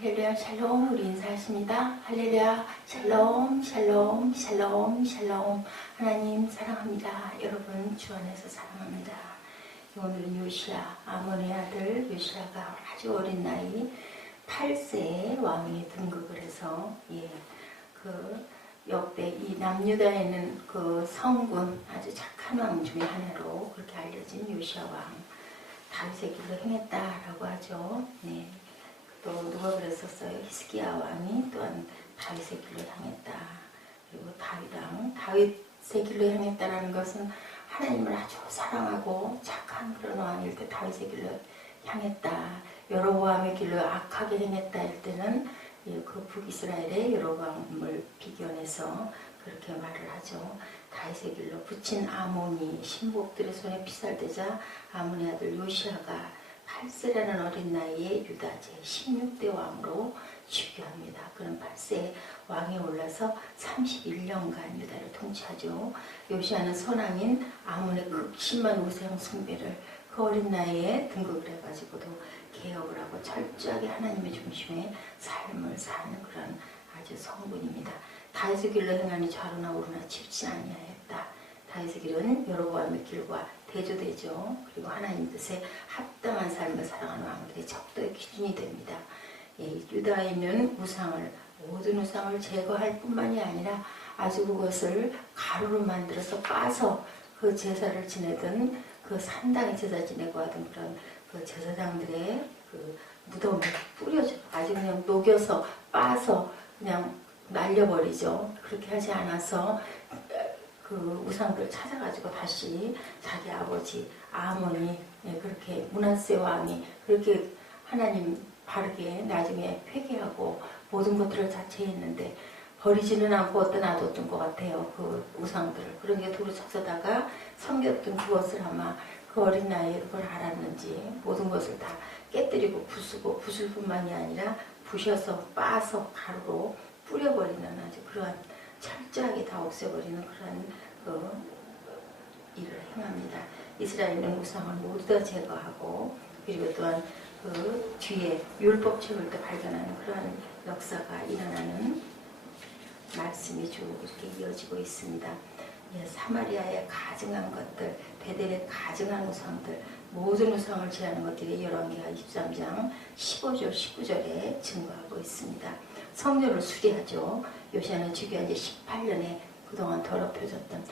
할렐루야 샬롬. 우리 인사하십니다. 할렐루야 샬롬 샬롬 샬롬 샬롬. 하나님 사랑합니다. 여러분 주 안에서 사랑합니다. 오늘은 요시야, 아몬의 아들 요시야가 아주 어린 나이 8세에 왕위에 등극을 해서 역대 이 남유다에 있는 그 성군 아주 착한 왕 중에 하나로 그렇게 알려진 요시야 왕, 다윗의 길로 행했다라고 하죠. 네. 또 누가 그랬었어요? 히스기야 왕이 또한 다윗의 길로 향했다. 그리고 다윗의 길로 향했다라는 것은 하나님을 아주 사랑하고 착한 그런 왕일 때 다윗의 길로 향했다. 여로보암의 길로 악하게 행했다 할 때는 그 북이스라엘의 여로보암을 비견해서 그렇게 말을 하죠. 다윗의 길로 붙인 아몬이 신복들의 손에 피살되자 아몬의 아들 요시야가 8세라는 어린 나이에 유다 제16대 왕으로 즉위합니다. 그는 8세에 왕에 올라서 31년간 유다를 통치하죠. 요시야는 선왕인 아몬의 극심한 우상 숭배를 그 어린 나이에 등극을 해가지고도 개혁을 하고 철저하게 하나님의 중심의 삶을 사는 그런 아주 성군입니다. 다윗의 길로 행하니 좌로나 우로나 치우치 아니하였다. 다윗의 길은 여로보암의 길과 대조되죠. 그리고 하나님 뜻에 합당한 삶을 살아가는 왕들의 척도의 기준이 됩니다. 유다에 있는 모든 우상을 제거할 뿐만이 아니라 아주 그것을 가루로 만들어서 빻아서 그 제사를 지내던 그 산당에 제사 지내고 하던 그런 그 제사장들의 그 무덤을 뿌려줘. 아주 그냥 녹여서 빻아서 그냥 날려버리죠. 그렇게 하지 않아서 그 우상들을 찾아가지고 다시 자기 아버지 아몬이 그렇게 므낫세 왕이 그렇게 하나님 바르게 나중에 회개하고 모든 것들을 자체했는데 버리지는 않고 어디다 놔뒀던 것 같아요. 그 우상들을. 그러니까 도로 찾아다가 섬겼던 그것을 아마 그 어린 나이에 그걸 알았는지 모든 것을 다 깨뜨리고 부술 뿐만이 아니라 부셔서 빻아서 가루로 뿌려버리는 아주 그러한 철저하게 다 없애버리는 그런 일을 행합니다. 이스라엘은 우상을 모두 다 제거하고 그리고 또한 그 뒤에 율법책을 또 발견하는 그러한 역사가 일어나는 말씀이 쭉 이렇게 이어지고 있습니다. 사마리아의 가증한 것들, 베델의 가증한 우상들, 모든 우상을 제하는 것들이 열왕기하 23장 15절 19절에 증거하고 있습니다. 성전을 수리하죠. 요시야는 즉위한 지 18년에 그동안 더럽혀졌던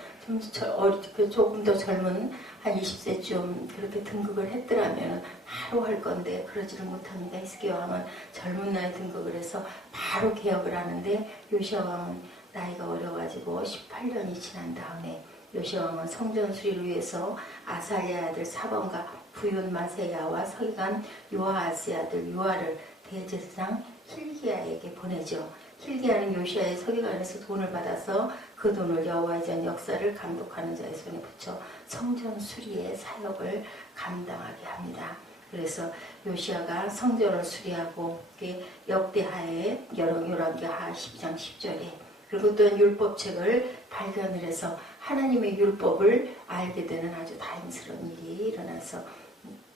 조금 더 젊은 한 20세쯤 그렇게 등극을 했더라면 바로 할 건데 그러지를 못합니다. 히스기야 왕은 젊은 나이에 등극을 해서 바로 개혁을 하는데 요시야 왕은 나이가 어려가지고 18년이 지난 다음에 요시야 왕은 성전 수리를 위해서 아살랴의 아들 사번과 부윤 마세야와 서기관 요아스의 아들 요아를 대제사장 hil기야에게 보내죠. hil기야는 요시야의 서기관에서 돈을 받아서 그 돈을 여호와의 전 역사를 감독하는 자의 손에 붙여 성전 수리의 사역을 감당하게 합니다. 그래서 요시야가 성전을 수리하고 역대하에 열왕기하 12장 10절에 그리고 또한 율법책을 발견을 해서 하나님의 율법을 알게 되는 아주 다행스러운 일이 일어나서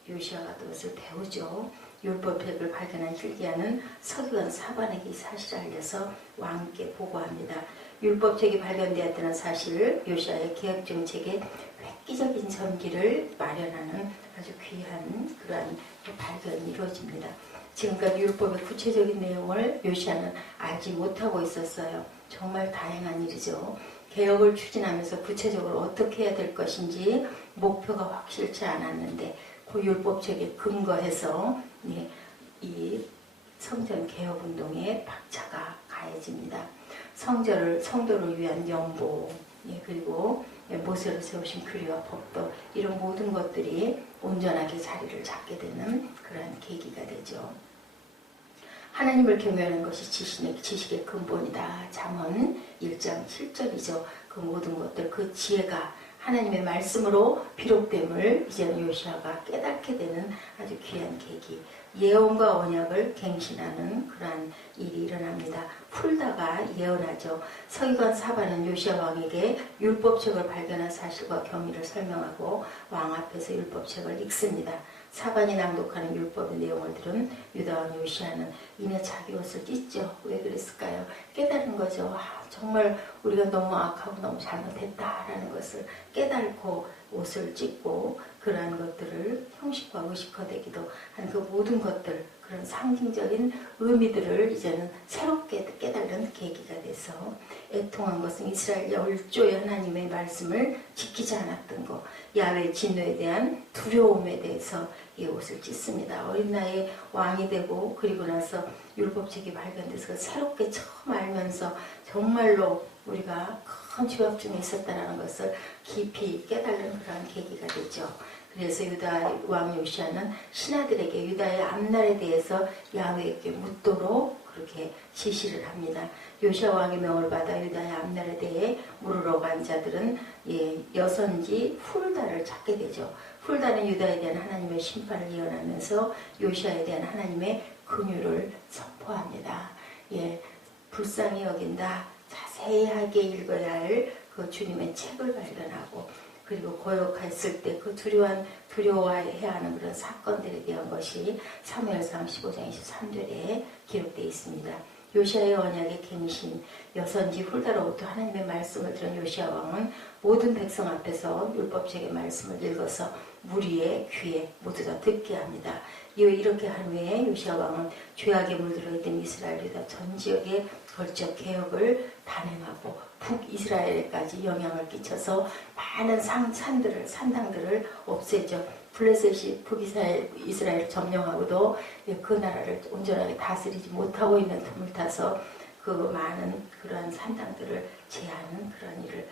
요시야가 그것을 배우죠. 율법책을 발견한 hil기야는 서기관 사반에게 이 사실을 알려서 왕께 보고합니다. 율법책이 발견되었다는 사실, 요시야의 개혁정책에 획기적인 전기를 마련하는 아주 귀한 그러한 발견이 이루어집니다. 지금까지 율법의 구체적인 내용을 요시야는 알지 못하고 있었어요. 정말 다행한 일이죠. 개혁을 추진하면서 구체적으로 어떻게 해야 될 것인지 목표가 확실치 않았는데 그 율법책에 근거해서 이 성전 개혁운동에 박차가 가해집니다. 성도를 위한 연보, 그리고 모세로 세우신 규례와 법도 이런 모든 것들이 온전하게 자리를 잡게 되는 그런 계기가 되죠. 하나님을 경외하는 것이 지식의 근본이다. 잠언 1장 7절이죠. 그 모든 것들, 그 지혜가 하나님의 말씀으로 비록됨을 이제는 요시야가 깨닫게 되는 아주 귀한 계기. 예언과 언약을 갱신하는 그러한 일이 일어납니다. 풀다가 예언하죠. 서기관 사반은 요시야 왕에게 율법책을 발견한 사실과 경위를 설명하고 왕 앞에서 율법책을 읽습니다. 사반이 낭독하는 율법의 내용을 들은 유다왕 요시야는 이내 자기 옷을 찢죠. 왜 그랬을까요? 깨달은 거죠. 정말 우리가 너무 악하고 너무 잘못했다라는 것을 깨달고 옷을 찢고 그러한 것들을 형식과 의식화되기도 한 그 모든 것들, 그런 상징적인 의미들을 이제는 새롭게 깨달은 계기가 돼서 애통한 것은 이스라엘 열조의 하나님의 말씀을 지키지 않았던 것, 야훼 진노에 대한 두려움에 대해서 이 옷을 찢습니다. 어린 나이에 왕이 되고 그리고 나서 율법책이 발견돼서 새롭게 처음 알면서 정말로 우리가 큰 죄악 중에 있었다는 것을 깊이 깨달은 그런 계기가 되죠. 그래서 유다 왕 요시야는 신하들에게 유다의 앞날에 대해서 야훼에게 묻도록 그렇게 지시를 합니다. 요시야 왕의 명을 받아 유다의 앞날에 대해 물으러 간 자들은 여선지 훌다를 찾게 되죠. 훌다는 유다에 대한 하나님의 심판을 예언하면서 요시야에 대한 하나님의 긍휼을 선포합니다. 불쌍히 여긴다. 자세하게 읽어야 할 그 주님의 책을 발견하고 그리고 고역했을 때 그 두려워해야 하는 그런 사건들에 대한 것이 사무엘상 15장 23절에 기록되어 있습니다. 요시야의 언약의 갱신, 여선지 훌다로부터 하나님의 말씀을 들은 요시야 왕은 모든 백성 앞에서 율법책의 말씀을 읽어서 무리의 귀에 모두 다 듣게 합니다. 이렇게 한 후에 요시야 왕은 죄악에 물들어 있던 이스라엘 유다 전 지역에 걸쳐 개혁을 단행하고 북이스라엘까지 영향을 끼쳐서 많은 산당들을 없애죠. 블레셋이 북이스라엘을 점령하고도 그 나라를 온전하게 다스리지 못하고 있는 틈을 타서 그 많은 그러한 산당들을 제하는 그런 일을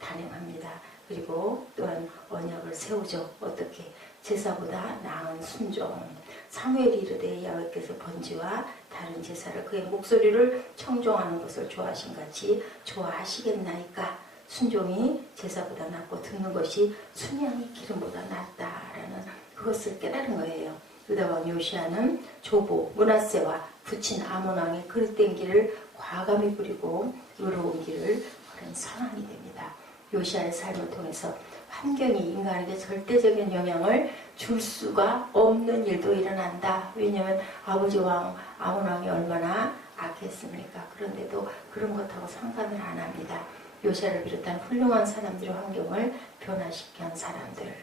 단행합니다. 그리고 또한 언약을 세우죠. 어떻게? 제사보다 나은 순종. 사무엘이 이르되 야훼께서 번제와 다른 제사를 그의 목소리를 청종하는 것을 좋아하신 같이 좋아하시겠나이까? 순종이 제사보다 낫고 듣는 것이 순양이 기름보다 낫다라는 그것을 깨달은 거예요. 유다 왕 요시야는 조보 므낫세와 붙인 아몬 왕의 그릇된 길을 과감히 부리고 의로운 길을 걸은 선왕이 됩니다. 요시야의 삶을 통해서 환경이 인간에게 절대적인 영향을 줄 수가 없는 일도 일어난다. 왜냐하면 아버지 왕 아몬 왕이 얼마나 악했습니까? 그런데도 그런 것하고 상관을 안 합니다. 요시야를 비롯한 훌륭한 사람들의 환경을 변화시켜 한 사람들.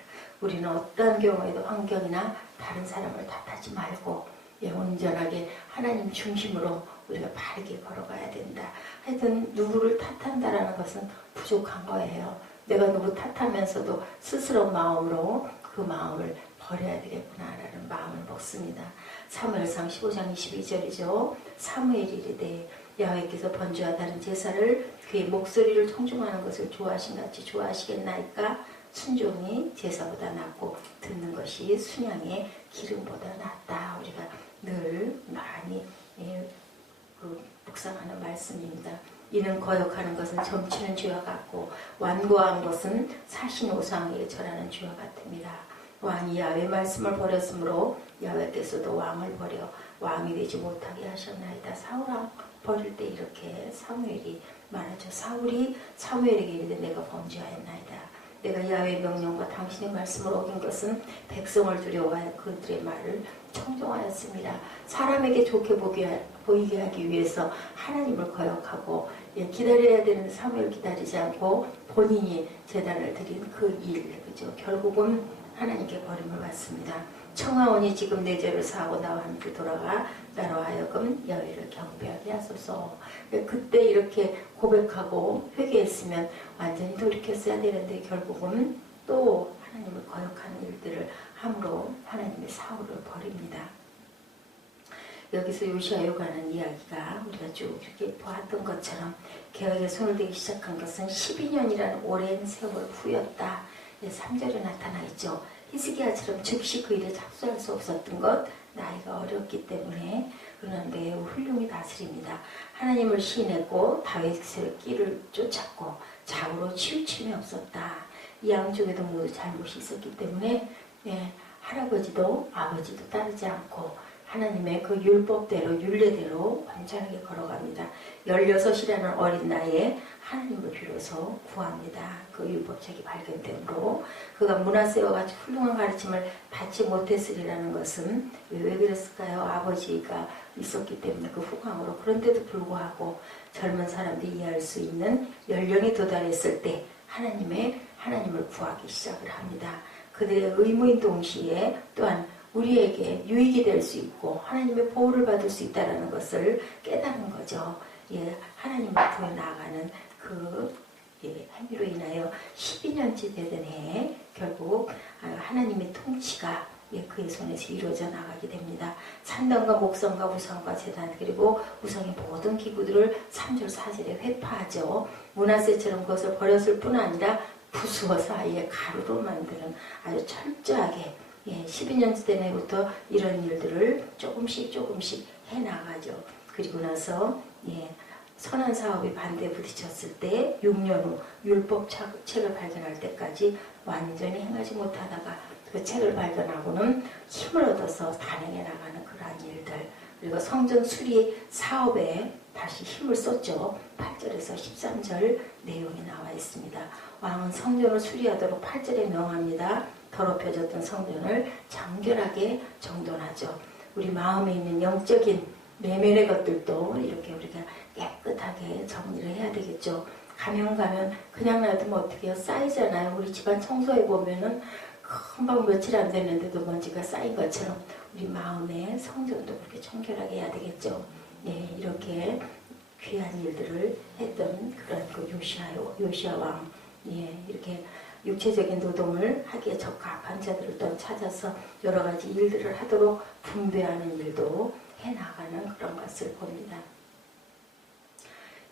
우리는 어떤 경우에도 환경이나 다른 사람을 탓하지 말고 온전하게 하나님 중심으로 우리가 바르게 걸어가야 된다. 하여튼 누구를 탓한다라는 것은 부족한 거예요. 내가 누구 탓하면서도 스스로 마음으로 그 마음을 버려야 되겠구나라는 마음을 먹습니다. 사무엘상 15장 22절이죠. 사무엘이 이르되 야훼께서 번제와 다른 제사를 그의 목소리를 청중하는 것을 좋아하신 같이 좋아하시겠나이까? 순종이 제사보다 낫고 듣는 것이 순양의 기름보다 낫다. 우리가 늘 많이 묵상하는 말씀입니다. 이는 거역하는 것은 점치는 죄와 같고 완고한 것은 사신 오상에게 절하는 죄와 같습니다. 왕이 야훼 말씀을 버렸으므로 야훼께서도 왕을 버려 왕이 되지 못하게 하셨나이다. 사울왕 버릴 때 이렇게 사무엘이 말하죠. 사울이 사무엘에게 이르되 내가 범죄하였나이다. 내가 야훼의 명령과 당신의 말씀을 어긴 것은 백성을 두려워하여 그들의 말을 청종하였습니다. 사람에게 좋게 보이게 하기 위해서 하나님을 거역하고 기다려야 되는 사무엘 기다리지 않고 본인이 제단을 드린 그 일, 그죠? 결국은 하나님께 버림을 받습니다. 청하오니 지금 내 죄를 사하고 나와 함께 돌아가 나로 하여금 야훼를 경배하게 하소서. 그때 이렇게 고백하고 회개했으면 완전히 돌이켰어야 되는데 결국은 또 하나님을 거역하는 일들을 함으로 하나님의 사울을 버립니다. 여기서 요시야에 관한 이야기가 우리가 쭉 이렇게 보았던 것처럼 개혁에 손을 대기 시작한 것은 12년이라는 오랜 세월 후였다. 3절에 나타나 있죠. 히스기야처럼 즉시 그 일에 착수할 수 없었던 것, 나이가 어렸기 때문에. 그러나 매우 훌륭히 다스립니다. 하나님을 시인했고 다윗의 길을 쫓았고 좌우로 치우침이 없었다. 이 양쪽에도 모두 잘못이 있었기 때문에 할아버지도 아버지도 따르지 않고 하나님의 그 율법대로 율례대로 완전하게 걸어갑니다. 16이라는 어린 나이에 하나님을 비로소 구합니다. 그 율법책이 발견됨으로 그가 므낫세와 같이 훌륭한 가르침을 받지 못했으리라는 것은 왜 그랬을까요? 아버지가 있었기 때문에 그 후광으로. 그런데도 불구하고 젊은 사람들이 이해할 수 있는 연령에 도달했을 때 하나님을 구하기 시작을 합니다. 그들의 의무인 동시에 또한 우리에게 유익이 될 수 있고 하나님의 보호를 받을 수 있다는 것을 깨닫는 거죠. 하나님을 구해 나아가는 그 행위로 인하여 12년째 되던 해에 결국 하나님의 통치가 그의 손에서 이루어져 나가게 됩니다. 산당과 목성과 우상과 제단 그리고 우상의 모든 기구들을 3절 4절에 회파하죠. 므낫세처럼 그것을 버렸을 뿐 아니라 부수어서 아예 가루로 만드는 아주 철저하게 12년째 된 해부터 이런 일들을 조금씩 해나가죠. 그리고 나서 선한 사업이 반대에 부딪혔을 때 6년 후 율법책을 발견할 때까지 완전히 행하지 못하다가 그 책을 발견하고는 힘을 얻어서 단행해 나가는 그러한 일들, 그리고 성전 수리 사업에 다시 힘을 썼죠. 8절에서 13절 내용이 나와 있습니다. 왕은 성전을 수리하도록 8절에 명합니다. 더럽혀졌던 성전을 정결하게 정돈하죠. 우리 마음에 있는 영적인 내면의 것들도 이렇게 우리가 깨끗하게 정리를 해야 되겠죠. 가면 그냥 놔두면 어떻게 해요? 쌓이잖아요. 우리 집안 청소해 보면은 금방 며칠 안 됐는데도 먼지가 쌓인 것처럼 우리 마음의 성전도 그렇게 청결하게 해야 되겠죠. 이렇게 귀한 일들을 했던 그런 그 요시야 왕, 이렇게 육체적인 노동을 하기에 적합한 자들을 또 찾아서 여러 가지 일들을 하도록 분배하는 일도 해나가는 그런 것을 봅니다.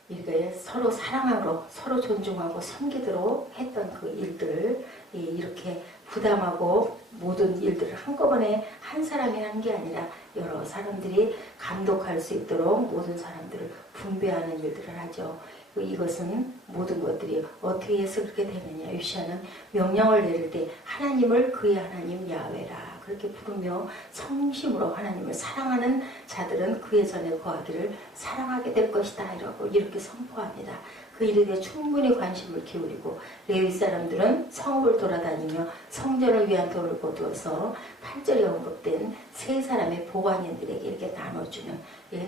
이렇게 서로 사랑하고 서로 존중하고 섬기도록 했던 그 일들, 이렇게 부담하고 모든 일들을 한꺼번에 한 사람이 한 게 아니라 여러 사람들이 감독할 수 있도록 모든 사람들을 분배하는 일들을 하죠. 이것은 모든 것들이 어떻게 해서 그렇게 되느냐. 요시야는 명령을 내릴 때 하나님을 그의 하나님 야훼라 그렇게 부르며 성심으로 하나님을 사랑하는 자들은 그의 전에 거하기를 사랑하게 될 것이다 이렇게 선포합니다. 그 일에 대해 충분히 관심을 기울이고 레위 사람들은 성읍을 돌아다니며 성전을 위한 돈을 거두어서 8절에 언급된 세 사람의 보관인들에게 이렇게 나눠주는,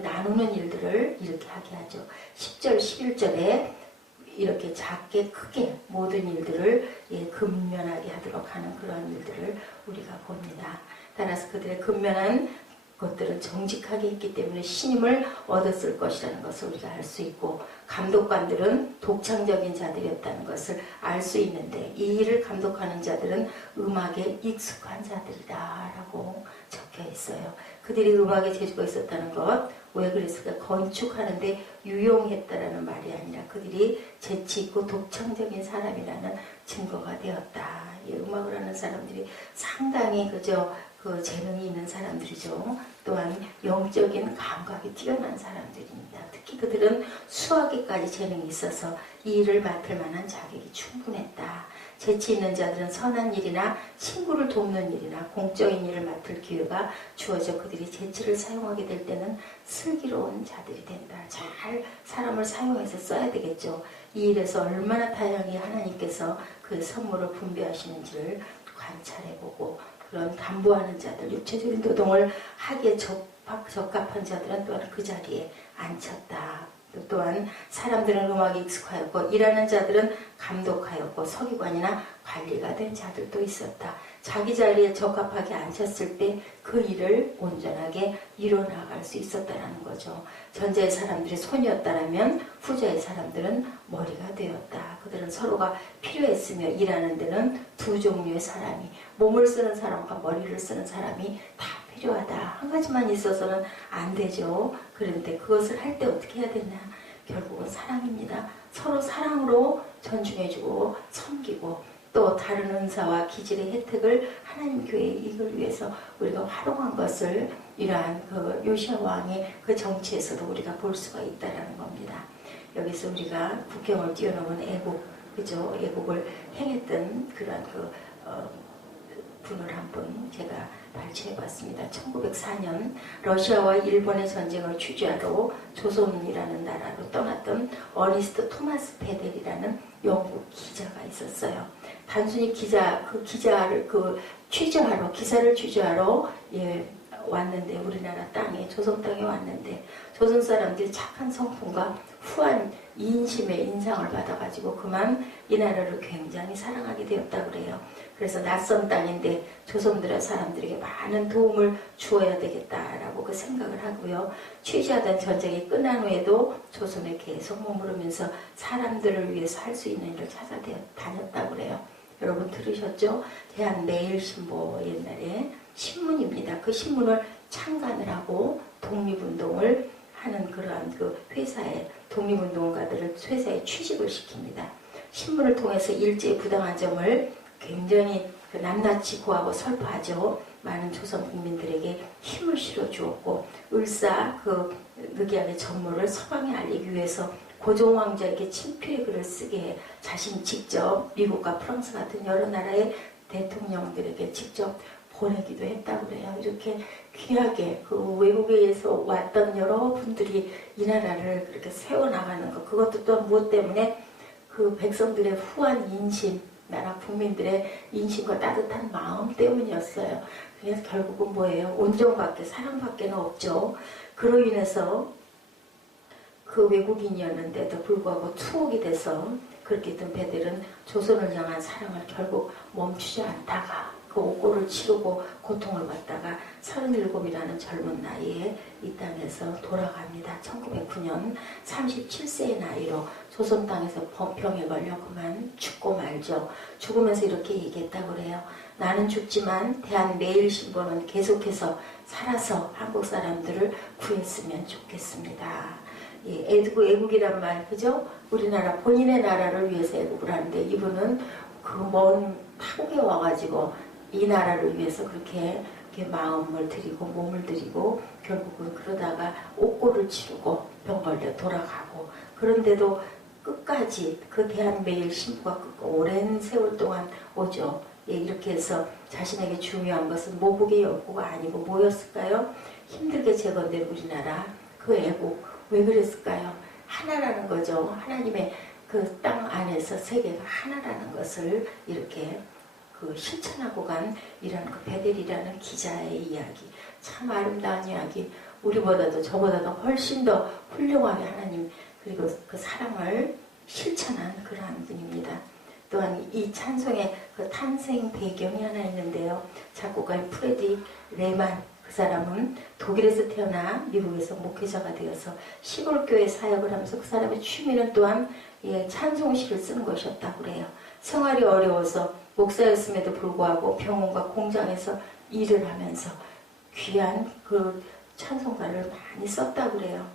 나누는 일들을 이렇게 하게 하죠. 10절 11절에 이렇게 작게 크게 모든 일들을 근면하게 하도록 하는 그런 일들을 우리가 봅니다. 따라서 그들의 근면한 것들은 정직하게 했기 때문에 신임을 얻었을 것이라는 것을 우리가 알 수 있고, 감독관들은 독창적인 자들이었다는 것을 알 수 있는데 이 일을 감독하는 자들은 음악에 익숙한 자들이다 라고 적혀 있어요. 그들이 음악에 재주가 있었다는 것, 왜 그랬을까? 건축하는데 유용했다라는 말이 아니라 그들이 재치있고 독창적인 사람이라는 증거가 되었다. 음악을 하는 사람들이 상당히 그 재능이 있는 사람들이죠. 또한 영적인 감각이 뛰어난 사람들입니다. 특히 그들은 수학에까지 재능이 있어서 이 일을 맡을 만한 자격이 충분했다. 재치 있는 자들은 선한 일이나 친구를 돕는 일이나 공적인 일을 맡을 기회가 주어져 그들이 재치를 사용하게 될 때는 슬기로운 자들이 된다. 잘 사람을 사용해서 써야 되겠죠. 이 일에서 얼마나 다양히 하나님께서 그 선물을 분배하시는지를 관찰해보고, 그런 담보하는 자들, 육체적인 노동을 하기에 적합한 자들은 또한 그 자리에 앉혔다. 또한 사람들은 음악에 익숙하였고 일하는 자들은 감독하였고 서기관이나 관리가 된 자들도 있었다. 자기 자리에 적합하게 앉혔을 때 그 일을 온전하게 이뤄나갈 수 있었다는 거죠. 전자의 사람들이 손이었다면 후자의 사람들은 머리가 되었다. 그들은 서로가 필요했으며 일하는 데는 두 종류의 사람이, 몸을 쓰는 사람과 머리를 쓰는 사람이 다 필요하다. 한 가지만 있어서는 안 되죠. 그런데 그것을 할 때 어떻게 해야 되냐? 결국은 사랑입니다. 서로 사랑으로 존중해주고 섬기고, 또 다른 은사와 기질의 혜택을 하나님 교회의 이익을 위해서 우리가 활용한 것을 이러한 그 요시야 왕의 그 정치에서도 우리가 볼 수가 있다라는 겁니다. 여기서 우리가 국경을 뛰어넘은 애국, 그죠? 애국을 행했던 그러한 분을 한 분 제가 발췌해봤습니다. 1904년 러시아와 일본의 전쟁을 주재하러 조선이라는 나라로 떠났던 어니스트 토마스 베델이라는 영국 기자가 있었어요. 단순히 기사를 취재하러 왔는데, 우리나라 땅에, 조선 땅에 왔는데, 조선 사람들이 착한 성품과 후한 인심의 인상을 받아가지고 그만 이 나라를 굉장히 사랑하게 되었다 그래요. 그래서 낯선 땅인데 조선들의 사람들에게 많은 도움을 주어야 되겠다라고 그 생각을 하고요. 취재하던 전쟁이 끝난 후에도 조선에 계속 머무르면서 사람들을 위해서 할 수 있는 일을 찾아다녔다고 그래요. 여러분 들으셨죠? 대한매일신보 옛날에 신문입니다. 그 신문을 창간을 하고 독립운동을 하는 그러한 그 회사에, 독립운동가들을 회사에 취직을 시킵니다. 신문을 통해서 일제의 부당한 점을 굉장히 낱낱이 고하고 설파하죠. 많은 조선 국민들에게 힘을 실어주었고, 을사 늑약의 전모를 서방에 알리기 위해서 고종 왕자에게 친필의 글을 쓰게 해 자신 직접 미국과 프랑스 같은 여러 나라의 대통령들에게 직접 보내기도 했다고 그래요. 이렇게 귀하게 그 외국에서 왔던 여러분들이 이 나라를 그렇게 세워나가는 것, 그것도 또 무엇 때문에 그 백성들의 후한 인심, 나라 국민들의 인심과 따뜻한 마음 때문이었어요. 그래서 결국은 뭐예요? 온정밖에, 사랑밖에는 없죠. 그로 인해서 그 외국인이었는데도 불구하고 투옥이 돼서 그렇게 된 베델은 조선을 향한 사랑을 결국 멈추지 않다가 그 옥고를 치르고 고통을 받다가 37이라는 젊은 나이에 이 땅에서 돌아갑니다. 1909년 37세의 나이로 조선 땅에서 병에 걸려 그만 죽고 말죠. 죽으면서 이렇게 얘기했다고 그래요. 나는 죽지만 대한매일신보는 계속해서 살아서 한국 사람들을 구했으면 좋겠습니다. 예, 애국이란 말, 그죠? 우리나라 본인의 나라를 위해서 애국을 하는데, 이분은 그 먼 타국에 와가지고 이 나라를 위해서 그렇게 마음을 들이고 몸을 들이고 결국은 그러다가 옥고를 치르고 병 걸려 돌아가고, 그런데도 끝까지 그 대한매일신보가 오랜 세월 동안 오죠. 예, 이렇게 해서 자신에게 중요한 것은 모국의 욕구가 아니고 뭐였을까요? 힘들게 재건된 우리나라, 그 애국, 왜 그랬을까요? 하나라는 거죠. 하나님의 그 땅 안에서 세계가 하나라는 것을 이렇게 실천하고 간 이런 그 베델이라는 기자의 이야기, 참 아름다운 이야기, 우리보다도 저보다도 훨씬 더 훌륭하게 하나님 그리고 그 사랑을 실천한 그러한 분입니다. 또한 이 찬송의 그 탄생 배경이 하나 있는데요. 작곡가인 프레디 레만, 그 사람은 독일에서 태어나 미국에서 목회자가 되어서 시골교회 사역을 하면서 그 사람의 취미는 또한 찬송시를 쓰는 것이었다고 그래요. 생활이 어려워서 목사였음에도 불구하고 병원과 공장에서 일을 하면서 귀한 그 찬송가를 많이 썼다고 그래요.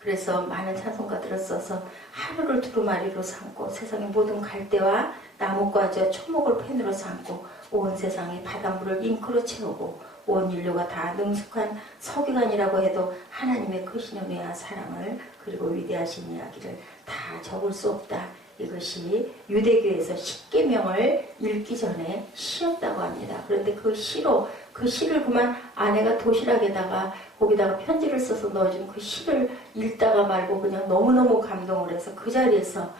그래서 많은 찬송가들을 써서 하루를 두루마리로 삼고 세상의 모든 갈대와 나뭇가지와 초목을 펜으로 삼고 온 세상의 바닷물을 잉크로 채우고 온 인류가 다 능숙한 서기관이라고 해도 하나님의 크신 은혜와 사랑을 그리고 위대하신 이야기를 다 적을 수 없다. 이것이 유대교에서 십계명을 읽기 전에 시였다고 합니다. 그런데 그 시를 그만 아내가 도시락에다가 거기다가 편지를 써서 넣어준 그 시를 읽다가 말고 그냥 너무너무 감동을 해서 그 자리에서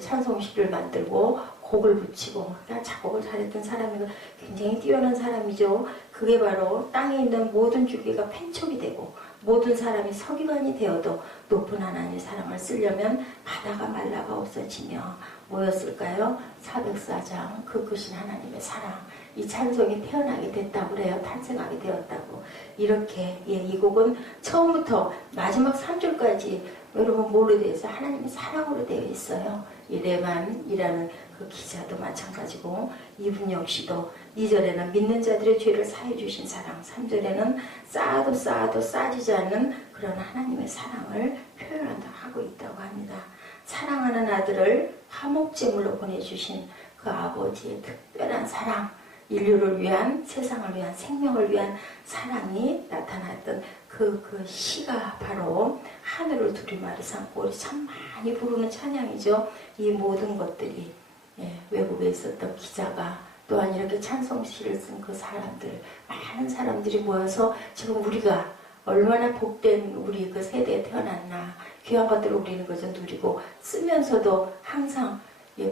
찬송시를 만들고 곡을 붙이고 작곡을 잘했던 사람이고 굉장히 뛰어난 사람이죠. 그게 바로 땅에 있는 모든 주기가 펜촉이 되고 모든 사람이 서기관이 되어도 높은 하나님의 사랑을 쓰려면 바다가 말라가 없어지며 뭐였을까요? 404장 그 크신 하나님의 사랑, 이 찬송이 태어나게 됐다고 그래요. 탄생하게 되었다고. 이렇게 이 곡은 처음부터 마지막 3절까지 여러분 뭐로 되어 있어요? 하나님의 사랑으로 되어 있어요. 이 레만이라는 그 기자도 마찬가지고 이분 역시도 2절에는 믿는 자들의 죄를 사해 주신 사랑, 3절에는 쌓아도 쌓아지지 않는 그런 하나님의 사랑을 표현하고 있다고 합니다. 사랑하는 아들을 화목제물로 보내주신 그 아버지의 특별한 사랑, 인류를 위한, 세상을 위한, 생명을 위한 사랑이 나타났던 그 시가 바로 하늘을 두루마리 삼고 우리 참 많이 부르는 찬양이죠. 이 모든 것들이 외국에 있었던 기자가 또한 이렇게 찬송시를 쓴 그 사람들, 많은 사람들이 모여서 지금 우리가 얼마나 복된 우리 그 세대에 태어났나, 귀한 것들을 우리는 그저 누리고 쓰면서도 항상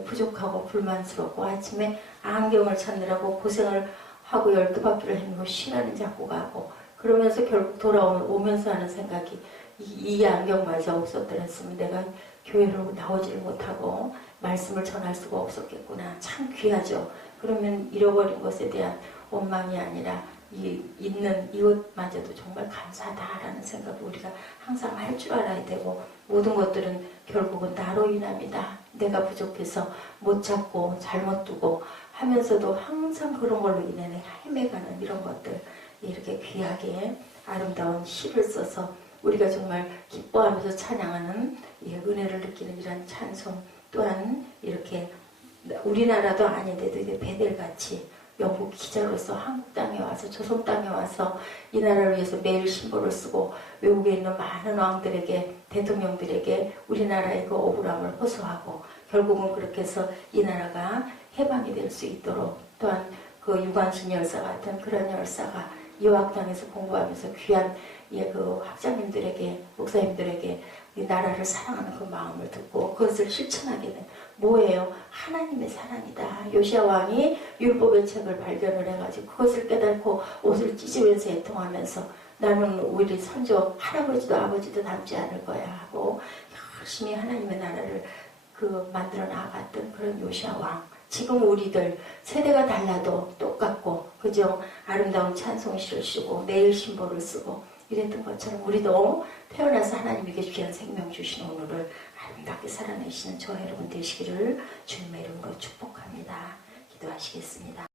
부족하고 불만스럽고 아침에 안경을 찾느라고 고생을 하고 12바퀴를 헤매고 시간은 자꾸 가고 그러면서 결국 돌아오면서 하는 생각이 이 안경마저 없었더랬으면 내가 교회로 나오지를 못하고 말씀을 전할 수가 없었겠구나. 참 귀하죠. 그러면 잃어버린 것에 대한 원망이 아니라 있는 이것마저도 정말 감사하다라는 생각을 우리가 항상 할 줄 알아야 되고, 모든 것들은 결국은 나로 인합니다. 내가 부족해서 못 찾고 잘못 두고 하면서도 항상 그런 걸로 인해 헤매가는 이런 것들, 이렇게 귀하게 아름다운 시를 써서 우리가 정말 기뻐하면서 찬양하는 은혜를 느끼는 이런 찬송, 또한 이렇게 우리나라도 아닌데도 이제 베델같이 영국 기자로서 한국 땅에 와서 조선 땅에 와서 이 나라를 위해서 매일 신보를 쓰고 외국에 있는 많은 왕들에게, 대통령들에게 우리나라의 그 억울함을 호소하고 결국은 그렇게 해서 이 나라가 해방이 될 수 있도록, 또한 그 유관순 열사 같은 그런 열사가 유학당에서 공부하면서 귀한 그 학자님들에게, 목사님들에게 이 나라를 사랑하는 그 마음을 듣고 그것을 실천하게 된, 뭐예요? 하나님의 사랑이다. 요시야 왕이 율법의 책을 발견을 해가지고 그것을 깨닫고 옷을 찢으면서 애통하면서 나는 우리 선조 할아버지도 아버지도 닮지 않을 거야 하고 열심히 하나님의 나라를 만들어 나아갔던 그런 요시야 왕. 지금 우리들 세대가 달라도 똑같고 그죠? 아름다운 찬송시를 쓰고 내일 신보를 쓰고 이랬던 것처럼 우리도 태어나서 하나님에게 귀한 생명 주신 오늘을 아름답게 살아내시는 저와 여러분 되시기를 주님의 이름으로 축복합니다. 기도하시겠습니다.